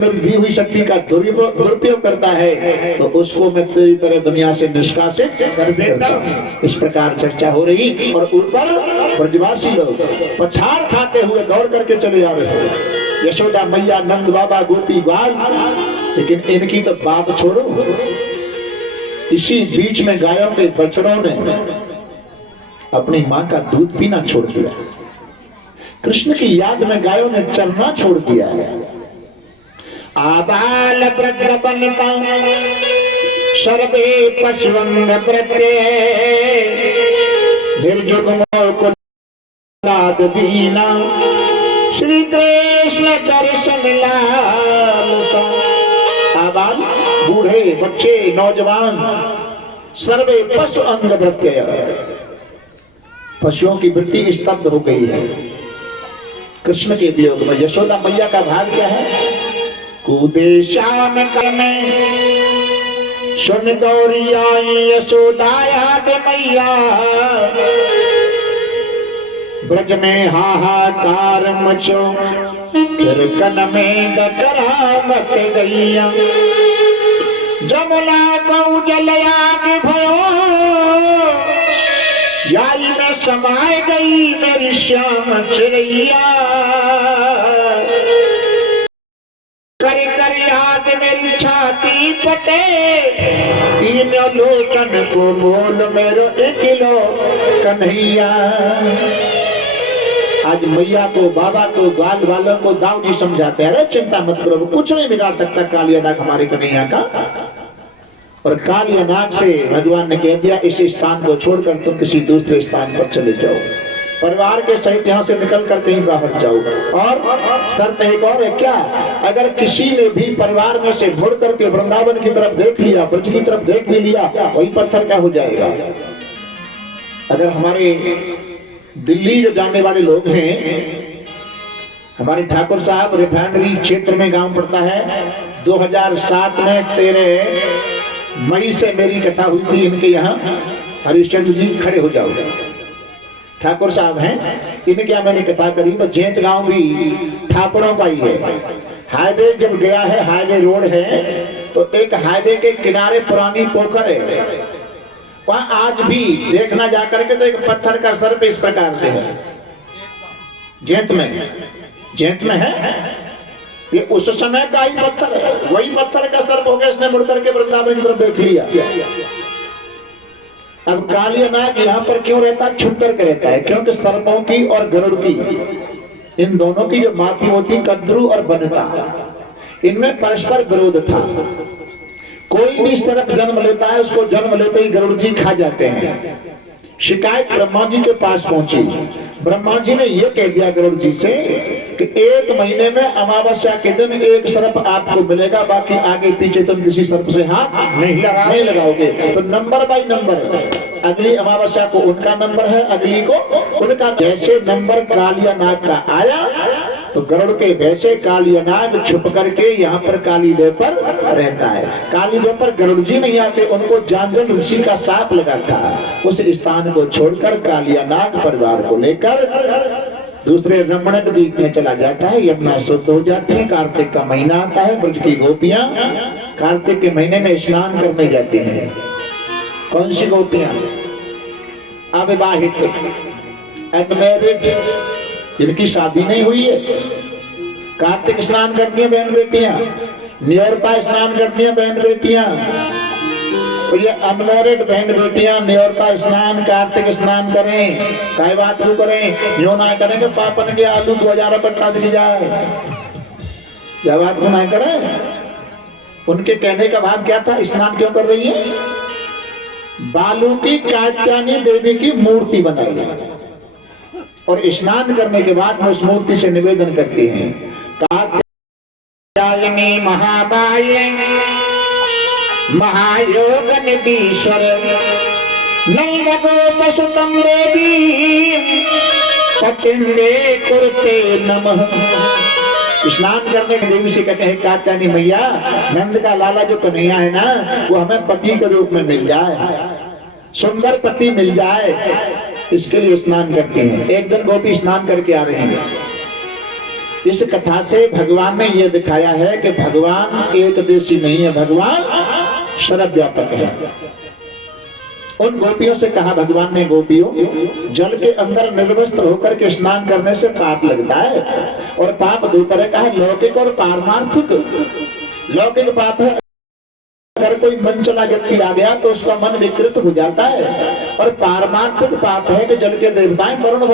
दी हुई शक्ति का दुरुपयोग करता है तो उसको मैं तेरी तरह दुनिया से निष्कासित कर देता हूँ। इस प्रकार चर्चा हो रही और ऊपर ब्रजवासी लोग पछाड़ खाते हुए दौड़ करके चले जा रहे हैं। यशोदा मैया, नंद बाबा, गोपी ग्वाल, लेकिन इनकी तो बात छोड़ो। इसी बीच में गायों के बछड़ों ने अपनी माँ का दूध पीना छोड़ दिया। कृष्ण की याद में गायों ने चरना छोड़ दिया है। आबाल वृद्धवनिता सर्वे पशवंग प्रत्ये निर्जुग्मो कुलाद दीना श्री कृष्ण दर्शन लालसा। आबाल, बूढ़े, बच्चे, नौजवान, सर्वे पशु अंग प्रत्यय, पशुओं की वृत्ति स्तब्ध हो गई है कृष्ण के वियोग में। यशोदा मैया का भाग क्या है? कूदे श्याम करने सुन गौरी आई यशोदा याद मैया, ब्रज में हाहाकार मचो फिर कन में डकरा मच गईया। जमुना गौ जल आग भयो याई में समाये गई मेरी श्याम चिड़ैया। कर कर याद मेरी छाती फटे इन लोकन को बोल मेरो इकलो कन्हैया। आज मैया को, बाबा को, ग्वाल वालों को दाऊ जी समझाते हैं, अरे चिंता मत करो, कुछ नहीं बिगाड़ सकता कालिया नाग हमारे कन्हैया का। और कालिया नाग से भगवान ने कह दिया इस स्थान को छोड़कर तुम किसी दूसरे स्थान पर चले जाओ, परिवार के सहित यहाँ से निकलकर कहीं बाहर जाओ। और शर्त एक और है, क्या? अगर किसी ने भी परिवार में से मुड़ करके वृंदावन की तरफ देख लिया, ब्रज की तरफ देख भी लिया, वही पत्थर क्या हो जाएगा। अगर हमारे दिल्ली जो जाने वाले लोग हैं, हमारे ठाकुर साहब रिफाइनरी क्षेत्र में गांव पड़ता है। 2007 में 13 मई से मेरी कथा हुई थी इनके यहाँ। हरिश्चंद्र जी खड़े हो जाओ, ठाकुर साहब हैं, इनके यहाँ मैंने कथा करी। तो जैत गांव भी ठाकुरों का ही है। हाईवे जब गया है, हाईवे रोड है, तो एक हाईवे के किनारे पुरानी पोखर है, वहां आज भी देखना जाकर के तो एक पत्थर का सर्प इस प्रकार से है। जैत में है, ये उस समय का ही पत्थर है, वही पत्थर का सर्प हो गया। इसने मुड़ करके वृंदावन की तरफ देख लिया। अब कालिया नाग यहाँ पर क्यों रहता है? छुप करके रहता है, क्योंकि सर्पों की और गरुड़ की, इन दोनों की जो माती होती कद्रू और बनता, इनमें परस्पर विरोध था। कोई भी सर्प जन्म लेता है, उसको जन्म लेते ही गरुड़ जी खा जाते हैं। शिकायत ब्रह्मा जी के पास पहुंची। ब्रह्मा जी ने यह कह दिया गरुड़ जी से कि 1 महीने में अमावस्या के दिन एक सर्प आपको मिलेगा, बाकी आगे पीछे तुम किसी सर्प से हाथ नहीं लगाओगे। तो नंबर बाय नंबर, अगली अमावस्या को उनका नंबर है, अगली को उनका। जैसे नंबर कालिया नाग का आया तो गरुड़ के वैसे कालिया नाग छुप करके यहाँ पर कालीदेव पर रहता है। कालीदेव पर गरुड़ जी नहीं आते, उनको जानजन ऋषि का साप लगा था। उस स्थान को छोड़कर कालिया नाग परिवार को लेकर दूसरे रमणक द्वीप में चला जाता है। यमुना शुद्ध हो जाती है। कार्तिक का महीना आता है, ब्रज की गोपियां कार्तिक के महीने में स्नान करने जाती हैं। कौन सी गोपियां? अविवाहित, अनमैरिड, जिनकी शादी नहीं हुई है, कार्तिक स्नान करती हैं बहन बेटियां, न्योरता स्नान करती हैं बहन बेटियां। तो ये अनमैरिड बहन बेटियां न्योरता स्नान, कार्तिक स्नान करें, काय बात को करें, यो ना करेंगे पापन के आलू 2000 पर टाद दी जाए, क्या बात को ना करें। उनके कहने का भाव क्या था? स्नान क्यों कर रही है? बालू की कात्यायनी देवी की मूर्ति बनाई और स्नान करने के बाद में उस मूर्ति से निवेदन करती हैं, कात्यायनी महामाये महायोग निधीश्वर नहीं लगो पशुतम देवी पतिंदे कुरते नमः। स्नान करने के देवी से कहते हैं कात्यायनी मैया, नंद का लाला जो कन्हैया है ना, वो हमें पति के रूप में मिल जाए, सुंदर पति मिल जाए, इसके लिए स्नान करते हैं। एक दिन गोपी स्नान करके आ रहे हैं, इस कथा से भगवान ने यह दिखाया है कि भगवान एक देशी नहीं है, भगवान सर्वव्यापक है। उन गोपियों से कहा भगवान ने, गोपियों, जल के अंदर निर्वस्त्र होकर के स्नान करने से पाप लगता है, और पाप दो तरह का है, लौकिक और पारमार्थिक। लौकिक पाप है, अगर कोई मन चला व्यक्ति आ गया तो उसका मन विकृत हो जाता है, और पारमार्थिक पाप है कि जल के देवताएं वरुण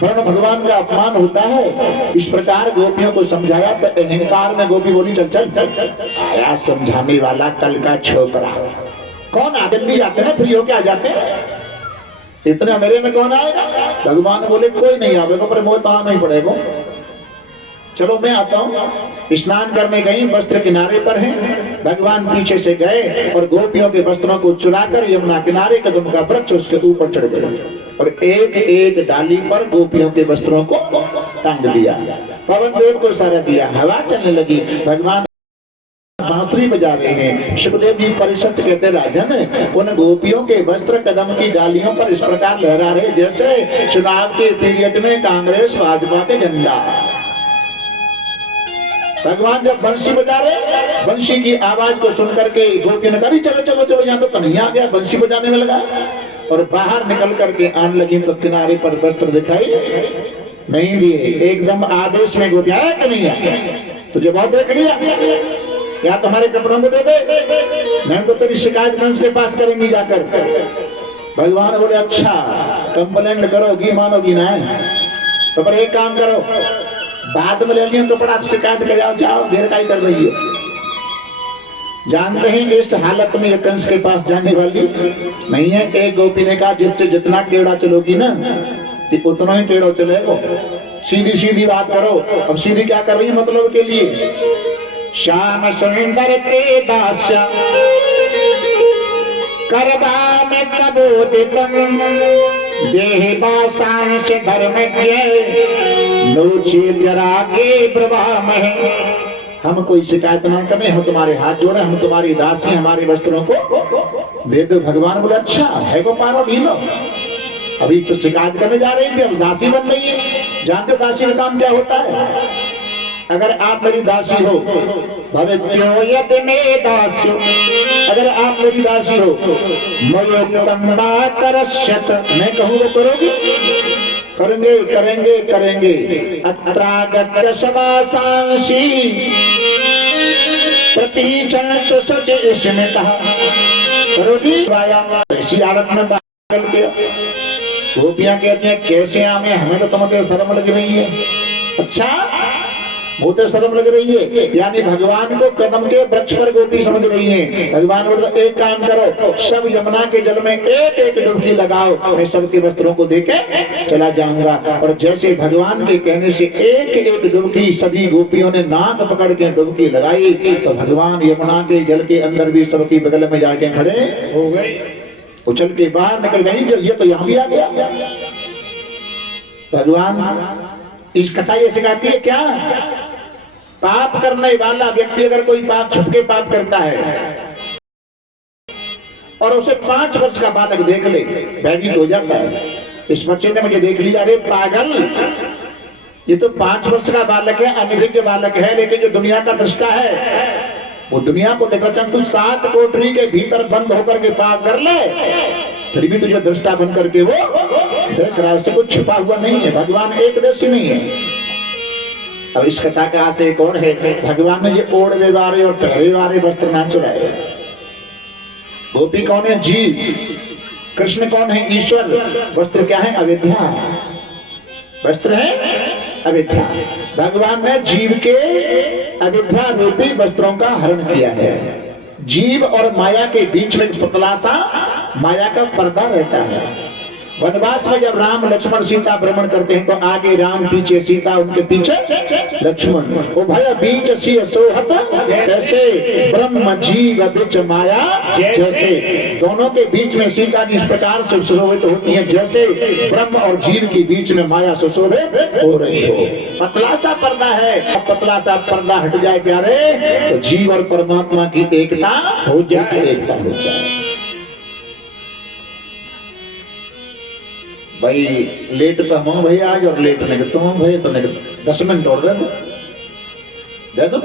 भगवान का अपमान होता है। इस प्रकार गोपियों को समझाया तो अहंकार में गोपी बोली, चल चल चल आया समझाने वाला कल का छोकरा। कौन आ, जल्दी आते ना, फ्री होके आ जाते हैं, इतने अंधेरे में कौन आएगा। भगवान बोले कोई नहीं आवेगा, पर मोह तो आना ही पड़ेगा। चलो मैं आता हूँ। स्नान करने गई, वस्त्र किनारे पर हैं, भगवान पीछे से गए और गोपियों के वस्त्रों को चुराकर यमुना किनारे कदम का वृक्ष उसके ऊपर चढ़ गए, और एक एक डाली पर गोपियों के वस्त्रों को टांग दिया। पवन देव को सारा दिया, हवा चलने लगी, भगवान बांसुरी बजा रहे हैं। सुखदेव जी परिषद कहते, राजन, उन गोपियों के वस्त्र कदम की डालियों पर इस प्रकार लहरा रहे जैसे चुनाव के पीरियड में कांग्रेस भाजपा के झंडा। भगवान जब बंसी बजा रहे, बंसी की आवाज को सुनकर के गोपी ने कहा, चलो चलो चलो, यहाँ तो कन्हैया आ गया, बंसी बजाने में लगा। और बाहर निकल करके आने लगी तो किनारे पर वस्त्र दिखाई नहीं दिए। एकदम आदेश में गोपी, आया कन्हैया, तुझे बहुत देख लिया, क्या तुम्हारे कपड़ों को दे दे, मैं तो तेरी शिकायत कंस के पास करेंगी जाकर। भगवान बोले, अच्छा कंप्लेंट करोगी, मानोगी ना, तो पर एक काम करो, बाद में ले लिया कपड़ा, आप शिकायत कर जाओ, जाओ, देर का ही कर रही है। जानते हैं इस हालत में ये कंस के पास जाने वाली नहीं है। एक गोपी ने कहा, जिससे जितना टेढ़ा चलोगी ना, उतना ही टेढ़ा चलेगा, सीधी सीधी बात करो। अब सीधी क्या कर रही है, मतलब के लिए, श्याम सुंदर ते दास्या करबा में कबोदितम देहवासांश धर्मज्ञ नोचे जरा के प्रवाह में। हम कोई शिकायत ना करें, हम तुम्हारे हाथ जोड़े, हम तुम्हारी दासी, हमारे वस्त्रों को दे दो। भगवान बोले, अच्छा है को पारो ढीलो, अभी तो शिकायत करने जा रही थी, अब दासी बन रही है। जानते दासी का काम क्या होता है? अगर आप मेरी दासी हो, भवेत्यो यदि मे दास्यो, अगर आप मेरी दासी हो, मयोक्तम्बा करश्यत, मैं कहूँ वो करोगी, करेंगे करेंगे करेंगे। अत्रागत शवासांसी प्रतीचन तो सच, इसने कहा करोगी। ऐसी हालत में पागल गया। गोपियां कहती हैं, कैसे आमे, हमें तो तुम्हें शर्म लग रही है। अच्छा, मुझे शर्म लग रही है, यानी भगवान को कदम के वृक्ष पर गोपी समझ रही है। भगवान बोलते, एक काम करो, सब यमुना के जल में एक एक डुबकी लगाओ, मैं सबके वस्त्रों को देके चला जाऊंगा। और जैसे भगवान के कहने से एक एक डुबकी सभी गोपियों ने नाक पकड़ के डुबकी लगाई, तो भगवान यमुना के जल के अंदर भी सबकी बगल में जाके खड़े हो गए, उछल के बाहर निकल गई। ये तो यहाँ भी आ गया। भगवान इस कथा ये सिखाती है क्या, पाप करने वाला व्यक्ति अगर कोई पाप छुपके पाप करता है और उसे 5 वर्ष का बालक देख ले, भयभीत हो जाता है। इस बच्चे ने मुझे देख लिया, अरे पागल, ये तो 5 वर्ष का बालक है, अनभिज्ञ बालक है, लेकिन जो दुनिया का दृष्टा है वो दुनिया को देख रहा। तू 7 कोठरी के भीतर बंद होकर के पाप कर ले, फिर भी तुझे दृष्टा बन करके वो देख रहा है, उससे कुछ छुपा हुआ नहीं है। भगवान एक दृष्टि नहीं है। अब इस कथा का आशय कौन है? भगवान ने ये ओढ़वे वाले और पहरे वाले वस्त्र ना चुराए। गोपी कौन है? जीव। कृष्ण कौन है? ईश्वर। वस्त्र क्या है? अविद्या। वस्त्र है अविद्या। भगवान ने जीव के अविद्या रूपी वस्त्रों का हरण किया है। जीव और माया के बीच में पतला सा माया का पर्दा रहता है। वनवास में जब राम लक्ष्मण सीता भ्रमण करते हैं तो आगे राम, पीछे सीता, उनके पीछे लक्ष्मण। ओ भय बीच सी सोहत जैसे ब्रह्म जीव बीच माया, जैसे दोनों के बीच में सीता जी इस प्रकार से सुशोभित होती है जैसे ब्रह्म और जीव के बीच में माया सुशोभित हो रही हो। पतला सा पर्दा है, अब पतला सा पर्दा हट जाए प्यारे तो जीव और परमात्मा की एकता हो जाए, एकता हो जाए। भाई लेट तो हम भाई आज और लेट नहीं तुम भाई तो नहीं 10 मिनट और दे दो।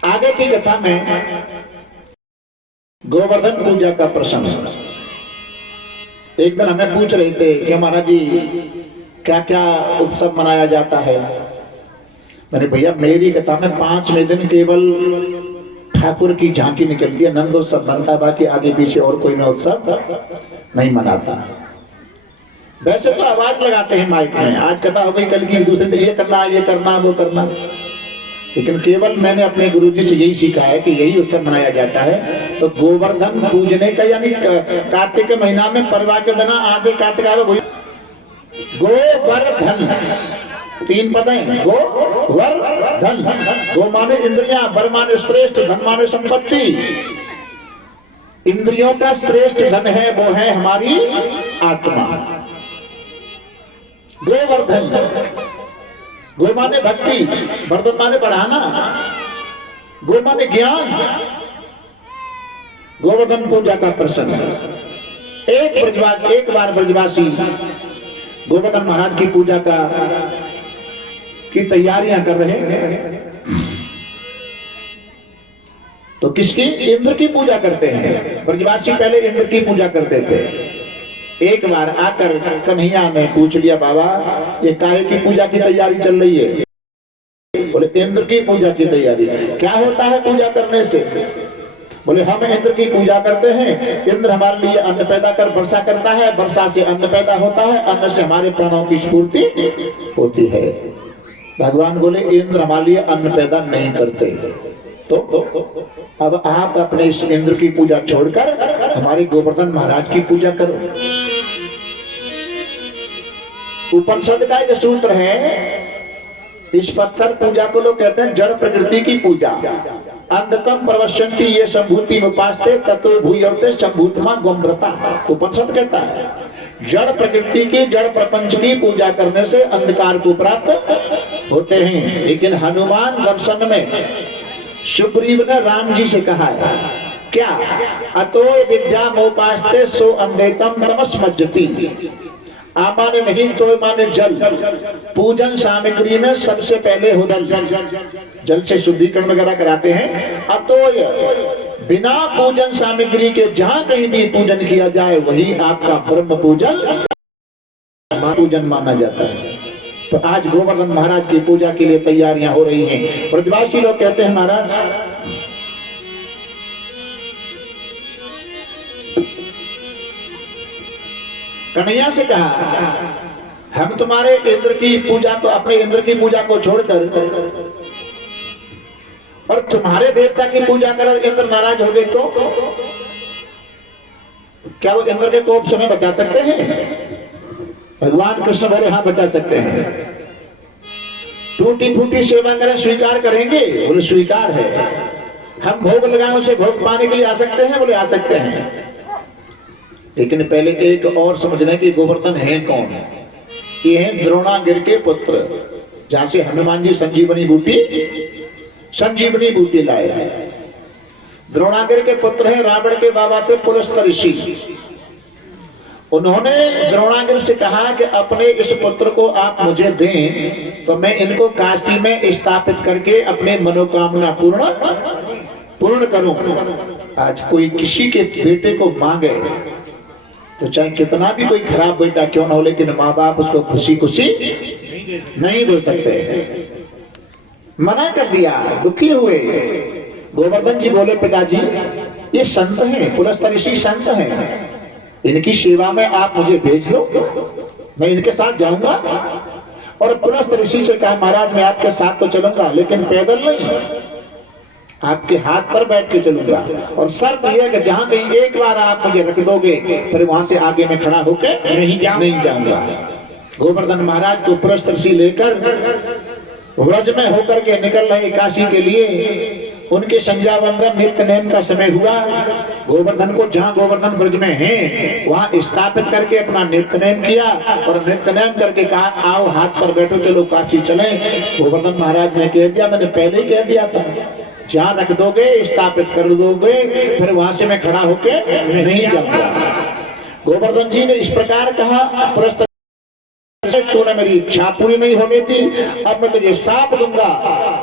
आगे की कथा में गोवर्धन पूजा का प्रसंग। एक दिन हमें पूछ रहे थे कि महाराज जी क्या क्या उत्सव मनाया जाता है। मैंने भैया मेरी कथा में 5वें दिन केवल ठाकुर की झांकी निकलती है, नंदोत्सव बनता है, बाकी आगे पीछे और कोई मैं उत्सव नहीं मनाता। वैसे तो आवाज लगाते हैं माइक में, आज कथा हो गई, कल की दूसरे दिन ये करना वो करना, लेकिन केवल मैंने अपने गुरुजी से यही सीखा है कि यही उत्सव मनाया जाता है। तो गोवर्धन पूजने का यानी कार्तिक के महीना में परवा के दिन आधे कार्तिक आवे गोवर्धन 3 पद हैं। गोवर्धन, गो माने इंद्रियां, वर माने श्रेष्ठ, धन माने संपत्ति। इंद्रियों का श्रेष्ठ धन है वो है हमारी आत्मा। गोवर्धन, गो माने भक्ति, वर्धन माने बढ़ाना, गो माने ज्ञान। गोवर्धन पूजा का प्रसंग। एक बार ब्रजवासी गोवर्धन महाराज की पूजा की तैयारियां कर रहे हैं। तो किसकी? इंद्र की पूजा करते हैं। ब्रजवासी पहले इंद्र की पूजा करते थे। एक बार आकर कन्हैया ने पूछ लिया, बाबा ये काहे की पूजा की तैयारी चल रही है? बोले इंद्र की पूजा की तैयारी। क्या होता है पूजा करने से? बोले हम इंद्र की पूजा करते हैं, इंद्र हमारे लिए अन्न पैदा कर वर्षा करता है, वर्षा से अन्न पैदा होता है, अन्न से हमारे प्राणों की स्फूर्ति होती है। भगवान बोले इंद्र हमारे लिए अन्न पैदा नहीं करते। तो अब आप अपने इस इंद्र की पूजा छोड़कर हमारे गोवर्धन महाराज की पूजा करो। उपनिषद का एक सूत्र है, इस पत्थर पूजा को लोग कहते हैं जड़ प्रकृति की पूजा। अंधकम प्रवश्यंती ये संभूति उपासते तत्व भूयते संभूतमा गोम्रता। उपनिषद कहता है जड़ प्रकृति की, जड़ प्रपंच की पूजा करने से अंधकार को प्राप्त होते हैं। लेकिन हनुमान दर्शन में सुग्रीव ने राम जी से कहा है क्या? अतो विद्या मोपास्ते सो अंधेतम तमस्मज्जति। माने नहीं तो माने जल। पूजन सामग्री में सबसे पहले हो जल से शुद्धिकरण वगैरह कराते हैं। अतोय बिना पूजन सामग्री के जहां कहीं भी पूजन किया जाए वही आपका ब्रह्म पूजन माना जाता है। तो आज गोवर्धन महाराज की पूजा के लिए तैयारियां हो रही हैं। ब्रजवासी लोग कहते हैं महाराज कन्हैया से कहा हम तुम्हारे इंद्र की पूजा को, अपने इंद्र की पूजा को छोड़कर और तुम्हारे देवता की पूजा कर इंद्र नाराज हो गए तो क्या वो इंद्र के कोप से हमें बचा सकते हैं? भगवान कृष्ण बोले हाँ बचा सकते हैं। टूटी फूटी सेवा करें स्वीकार करेंगे? बोले स्वीकार है। हम भोग लगाए उसे भोग पाने के लिए आ सकते हैं? बोले आ सकते हैं। लेकिन पहले एक और समझना कि गोवर्धन है कौन? ये है द्रोणागिर के पुत्र, जहां से हनुमान जी संजीवनी बूटी लाए हैं। द्रोणागिर के पुत्र हैं, रावण के बाबा थे पुलस्त्य ऋषि। उन्होंने द्रोणागिर से कहा कि अपने इस पुत्र को आप मुझे दें तो मैं इनको काशी में स्थापित करके अपने मनोकामना पूर्ण करूं। आज कोई किसी के बेटे को मांगे तो चाहे कितना भी कोई खराब बेटा क्यों ना हो, लेकिन माँ बाप उसको खुशी नहीं दे सकते। मना कर दिया, दुखी हुए। गोवर्धन जी बोले पिताजी ये संत हैं, पुलस्त्य ऋषि संत हैं, इनकी सेवा में आप मुझे भेज दो, मैं इनके साथ जाऊंगा। और पुलस्त्य ऋषि से कहा महाराज मैं आपके साथ तो चलूंगा लेकिन पैदल नहीं, आपके हाथ पर बैठ के चलूंगा। और शर्त यह है कि जहां कहीं एक बार आप मुझे रख दोगे फिर वहां से आगे में खड़ा होकर नहीं जाऊंगा। गोवर्धन महाराज को पुलस्त्य ऋषि लेकर व्रज में होकर के निकल रहे काशी के लिए। उनके संध्या वंदन नित्य नयन का समय हुआ। गोवर्धन को जहां गोवर्धन ब्रज में है वहां स्थापित करके अपना नित्य नयन किया और नित्य नयन करके कहा आओ हाथ पर बैठो चलो काशी चलें। गोवर्धन महाराज ने कह दिया मैंने पहले ही कह दिया था जहां रख दोगे स्थापित कर दोगे, फिर वहां से मैं खड़ा होके नहीं जाऊंगा। गोवर्धन जी ने इस प्रकार कहा, तूने मेरी इच्छा पूरी नहीं होने दी, अब मैं तुझे साप दूंगा।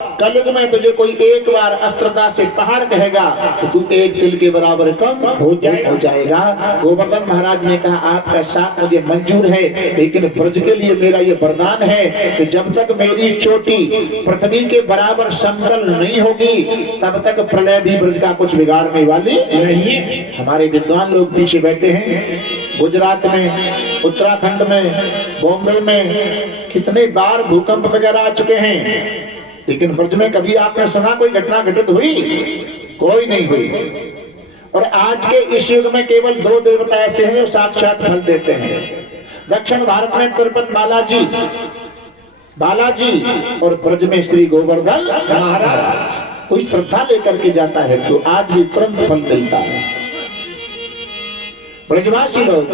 कलयुग में तुझे कोई एक बार अस्त्रता से पहाड़ कहेगा तो तू एक तिल के बराबर कम हो जाएगा। गोवर्धन महाराज ने कहा, आपका साप मुझे मंजूर है, लेकिन ब्रज के लिए मेरा ये वरदान है कि जब तक मेरी चोटी पृथ्वी के बराबर समतल नहीं होगी तब तक प्रलय भी ब्रज का कुछ बिगाड़ने वाली नहीं है। हमारे विद्वान लोग पीछे बैठे हैं, गुजरात में, उत्तराखंड में, बॉम्बे में कितने बार भूकंप वगैरह आ चुके हैं, लेकिन ब्रज में कभी आपने सुना कोई घटना घटित हुई? कोई नहीं हुई। और आज के इस युग में केवल 2 देवता ऐसे हैं जो साक्षात फल देते हैं। दक्षिण भारत में तिरुपति बालाजी और ब्रज में श्री गोवर्धन महाराज। कोई श्रद्धा लेकर के जाता है तो आज भी तुरंत फल मिलता है। ब्रजवासी लोग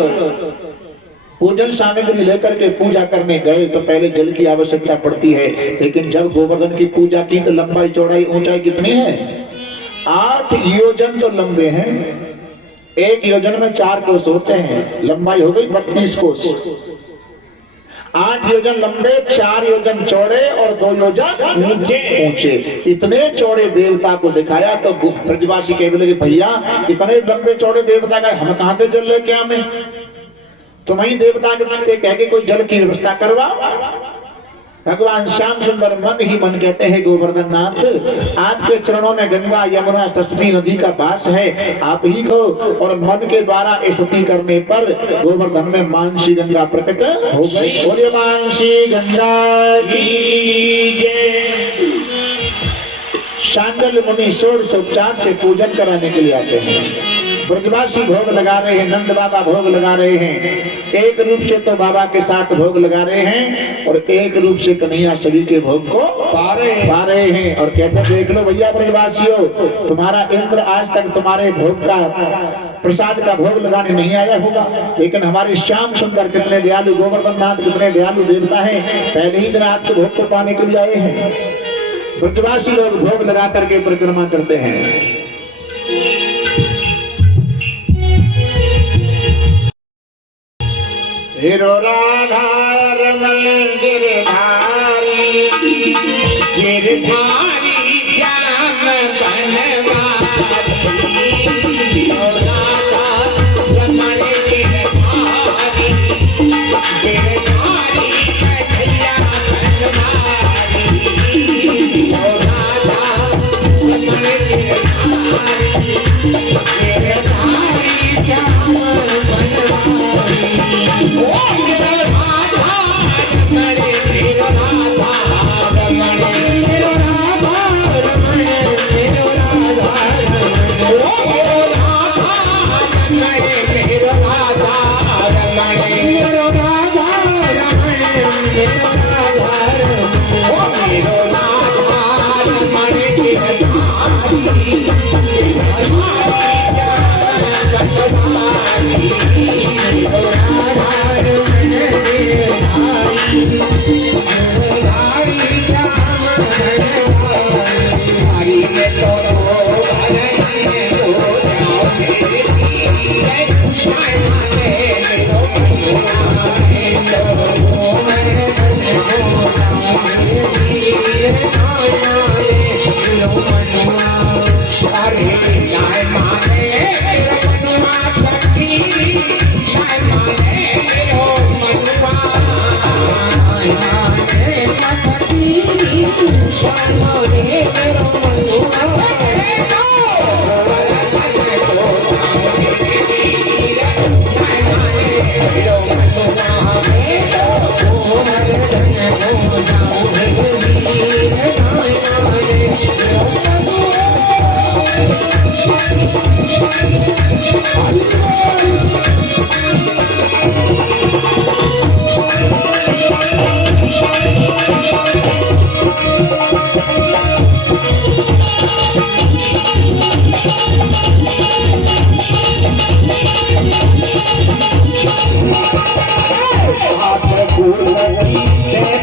पूजन सामग्री लेकर के पूजा करने गए तो पहले जल की आवश्यकता पड़ती है, लेकिन जब गोवर्धन की पूजा की तो लंबाई चौड़ाई ऊंचाई कितनी है? 8 योजन तो लंबे हैं। 1 योजन में 4 कोस होते हैं, लंबाई हो गई 32 कोस। 8 योजन लंबे, 4 योजन चौड़े और 2 योजन ऊंचे। इतने चौड़े देवता को दिखाया तो ब्रजवासी कह बोले, भैया इतने लंबे चौड़े देवता का हम कहां से जल लेके आवे? तुम ही देवता के कह के कोई जल की व्यवस्था करवा। भगवान श्याम सुंदर मन ही मन कहते हैं, गोवर्धन नाथ आपके चरणों में गंगा यमुना सरस्वती नदी का वास है, आप ही को। और मन के द्वारा स्तुति करने पर गोवर्धन में मानसी गंगा प्रकट हो गई। बोलिए मानसी गंगा की जय। सांगल मुनि षोडशोपचार से पूजन कराने के लिए आते हैं। ब्रजवासी भोग लगा रहे हैं, नंद बाबा भोग लगा रहे हैं। एक रूप से तो बाबा के साथ भोग लगा रहे हैं और एक रूप से कन्हैया सभी के भोग को पा रहे हैं। और कहते हैं, देख लो भैया ब्रजवासियों, तुम्हारा इंद्र आज तक तुम्हारे भोग का प्रसाद का भोग लगाने नहीं आया होगा, लेकिन हमारे श्याम सुंदर कितने दयालु, गोवर्धन नाथ कितने दयालु देवता है, पहले ही दिन आपके भोग को पाने के लिए आए हैं। ब्रजवासी लोग भोग लगा करके परिक्रमा करते हैं। हिरो राधा रमन गिरधारी, गिरधारी श्याम बनवारी। हिरो राधा रमन गिरधारी, गिरधारी कन्हैया बनवारी। हिरो राधा रमन गिरधारी, गिरधारी श्याम बनवारी। जय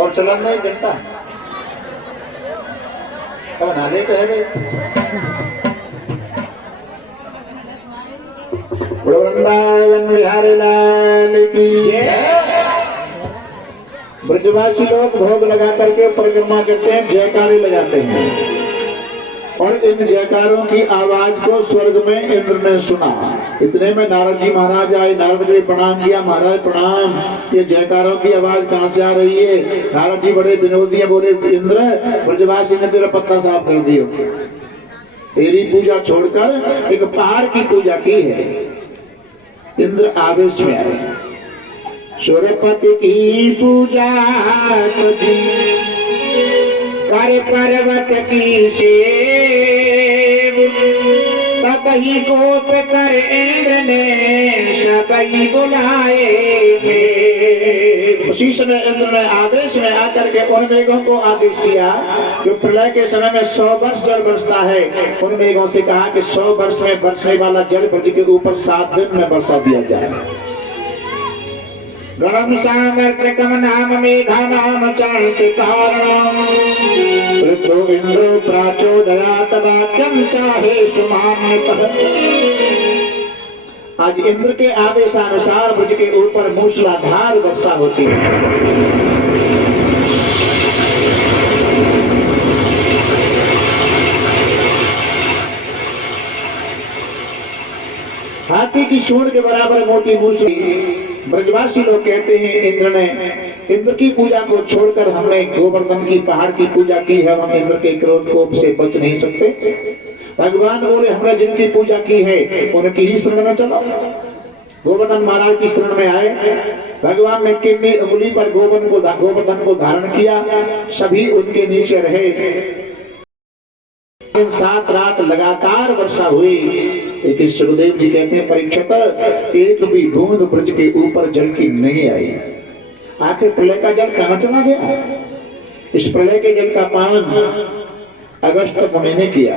और चलन नहीं घंटा नाले तो है वृंदावन बिहारी लाल की ब्रजवासी लोग भोग लगा करके परिक्रमा करते हैं, जयकारी लगाते हैं। और इन जयकारों की आवाज को स्वर्ग में इंद्र ने सुना। इतने में नारद जी महाराज आए, नारद जी प्रणाम किया, महाराज प्रणाम, ये जयकारों की आवाज कहाँ से आ रही है? नारद जी बड़े विनोदी हैं, बोले इंद्र ब्रजवासी ने तेरा पत्ता साफ कर दियो, तेरी पूजा छोड़कर एक पहाड़ की पूजा की है। इंद्र आवेश में आए, सूर्यपति की पूजा कर पर्वत की सेव, तब ही कोप कर इंद्र ने सबई बुलाए। उसी समय इंद्र ने आदेश में आकर के उन मेघों को आदेश दिया जो प्रलय के समय में 100 वर्ष जल बरसता है। उन मेघों से कहा कि 100 वर्ष में बरसने वाला जल ब्रज के ऊपर 7 दिन में बरसा दिया जाए। गणम सामर्थ्यकम नाम मेघा नाम चरणति कारणम, ऋतो इंद्रो प्राचोदयात वाक्यम चाहे सुमान्यतः। आज इंद्र के आदेशानुसार ब्रज के ऊपर मूसलाधार वर्षा होती है। हाथी की सूंड के बराबर मोटी मूसली। ब्रजवासी लोग कहते हैं इंद्र की पूजा को छोड़कर हमने गोवर्धन की पहाड़ की पूजा की है, हम इंद्र के क्रोध कोप से बच नहीं सकते। भगवान बोले हमने जिनकी पूजा की है उनकी ही शरण में चलो। गोवर्धन महाराज की शरण में आए, भगवान ने किन्नी उंगली पर गोवर्धन को धारण किया, सभी उनके नीचे रहे। 7 रात लगातार वर्षा हुई। लेकिन सुखदेव जी कहते हैं परीक्षित, एक भी बूंद ब्रज के ऊपर जल की नहीं आई। आखिर प्रलय का जल कहां चला गया? इस प्रलय के जल का पान अगस्त मुनि ने किया।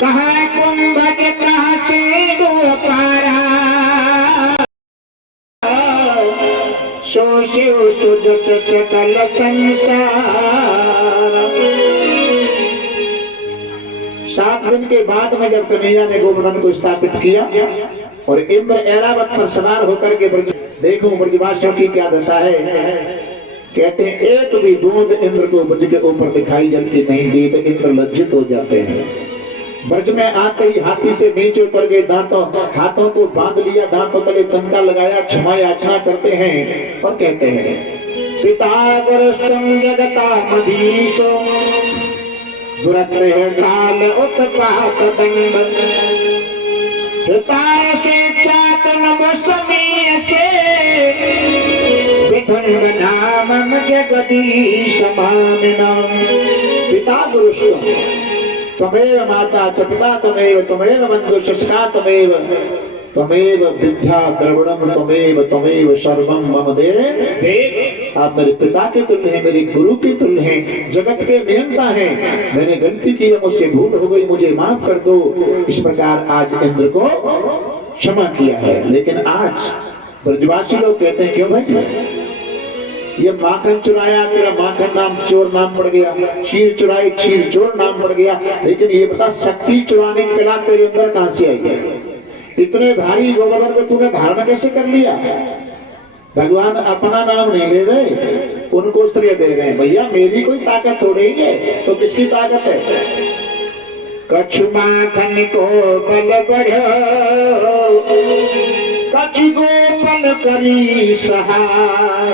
कहा कुंभ के कहा सिंधु पारा, सो शिव सुजत सकल संसार। 7 दिन के बाद में जब कन्हैया ने गोवर्धन को स्थापित किया और इंद्र ऐरावत पर सवार होकर के देखो ब्रजवासियों की क्या दशा है। कहते हैं एक भी बूंद इंद्र को ब्रज के ऊपर दिखाई जलती नहीं दी तो इंद्र लज्जित हो जाते हैं। ब्रज में आते ही हाथी से नीचे उतर गए, हाथों को बांध लिया, दांतों तले तनका लगाया, क्षमा याचना करते हैं और कहते हैं पिता गुरुस्तम जगता मधीशो, दुरत्य काल उत्पात दंड, पिता से चातन समीर से विधुर नाम जगदीश मानिनम। पिता गुरुस्तम त्वमेव माता च पिता त्वमेव बंधु शुष्का त्वमेव विद्या द्रविणम त्वमेव सर्वम मम देव। आप मेरे पिता के तुल्य हैं, मेरे गुरु के तुल्य हैं, जगत के नियंता हैं। मैंने गलती की, मुझसे भूल हो गई, मुझे माफ कर दो। इस प्रकार आज इंद्र को क्षमा किया है। लेकिन आज ब्रजवासी लोग कहते हैं क्यों भाई, ये माखन चुराया तेरा माखन नाम चोर नाम पड़ गया, क्षीर चुराई क्षीर चोर नाम पड़ गया। लेकिन ये बता शक्ति चुराने के खिलाफ तेरे अंदर कहां से आई है? इतने भारी गोवर्धन को तूने धारण कैसे कर लिया? भगवान अपना नाम नहीं ले रहे, उनको श्रेय दे रहे हैं। भैया मेरी कोई ताकत थोड़ी है, तो किसकी ताकत है? कछु माखन को बल बढ़ो, कछु गोपन करी सहाय,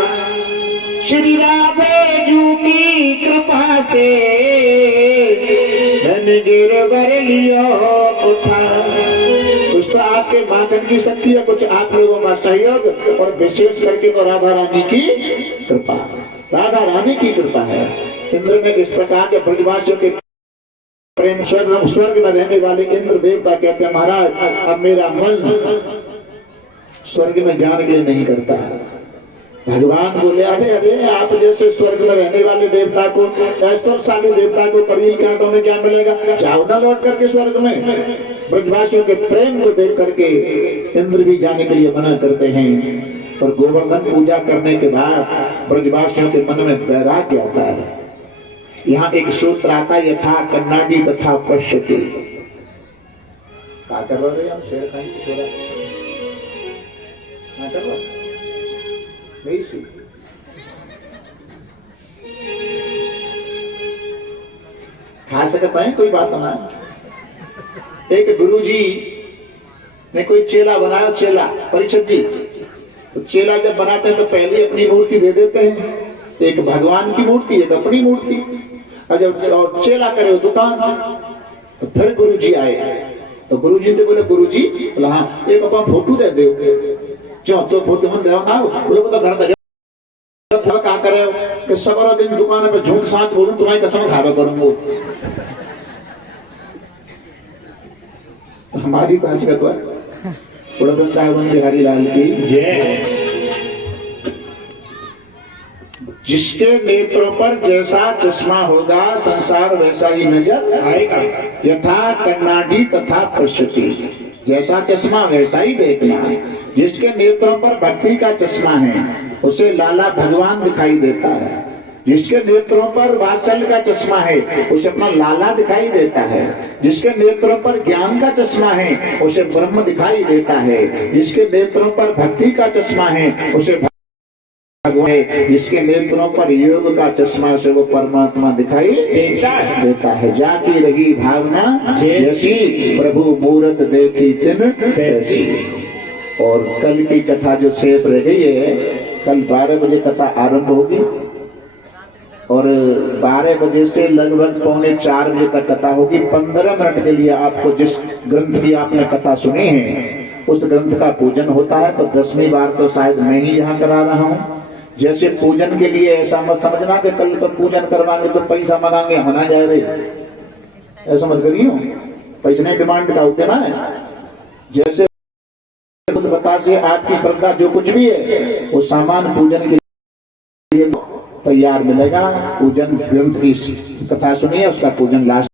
श्री राधे जू की कृपा से धन गिरवर लियो उठा। कुछ तो आपके माखन की शक्ति है, कुछ आप लोगों का सहयोग और विशेष करके तो राधा रानी की कृपा, राधा रानी की कृपा है। इंद्र ने इस प्रकार के ब्रजवासियों के प्रेम स्वर्ग में रहने वाले इंद्र देवता कहते हैं महाराज अब मेरा मन स्वर्ग में जाने के लिए नहीं करता है। भगवान बोले अरे अरे आप जैसे स्वर्ग में रहने वाले देवता को, ऐश्वर्यशाली देवता को करीब कांटों में क्या मिलेगा? जाओ ना लौट करके स्वर्ग में। ब्रजवासियों के प्रेम को देख करके इंद्र भी जाने के लिए मना करते हैं। और गोवर्धन पूजा करने के बाद ब्रजवासियों के मन में वैराग्य आता है। यहाँ एक सूत्र आता है यथा कन्नाडी तथा पश्यति। क्या कर रहे हम? शेर खाई से थोड़ा क्या कर रहे? नहीं खा सकता है, कोई बात ना। एक गुरुजी ने कोई चेला बनाया, चेला परीक्षित जी। तो चेला जब बनाते हैं तो पहले अपनी मूर्ति दे देते हैं, एक भगवान की मूर्ति, एक अपनी मूर्ति। और जब चेला करे वो दुकान, तो फिर गुरुजी आए। तो गुरुजी ने बोले, गुरुजी बोला हाँ, एक अपना फोटो दे दो। जो तो फोटो में देना ना बोले, वो तो घर दे क्या करे कि सवारा दिन दुकान पे झूठ साँच बोलूं, तुम्हारी कसम खावा करूंगा। तो हमारी पास का तो वृंदावन बिहारी लाल की जय। जिसके नेत्रों पर जैसा चश्मा होगा संसार वैसा ही नजर आएगा। यथा कन्नाडी तथा प्रस्तुति, जैसा चश्मा वैसा ही देखना। जिसके नेत्रों पर भक्ति का चश्मा है उसे लाला भगवान दिखाई देता है। जिसके नेत्रों पर वात्सल्य का चश्मा है उसे अपना लाला दिखाई देता है। जिसके नेत्रों पर ज्ञान का चश्मा है उसे ब्रह्म दिखाई देता है। जिसके नेत्रों पर भक्ति का चश्मा है उसे भगवान है। जिसके नेत्रों पर योग का चश्मा से वो परमात्मा दिखाई देता है। जाकी रही भावना जैसी प्रभु मूरत देखी तिन तैसी। और कल की कथा जो शेष रह गई है, कल 12 बजे कथा आरंभ होगी और 12 बजे से लगभग 3:45 बजे तक कथा होगी। 15 मिनट के लिए आपको जिस ग्रंथ की आपने कथा सुनी है उस ग्रंथ का पूजन होता है। तो 10वीं बार तो शायद मैं ही यहाँ करा रहा हूँ। जैसे पूजन के लिए ऐसा मत समझना कि कल तो पूजन करवाएंगे तो पैसा मांगेंगे, होना जाए रहे, ऐसा मत करियो। पैसे नहीं डिमांड का होते ना। जैसे बता से आपकी श्रद्धा जो कुछ भी है वो सामान पूजन के लिए तैयार मिलेगा। पूजन ग्रंथ की कथा सुनिए, उसका पूजन लास्ट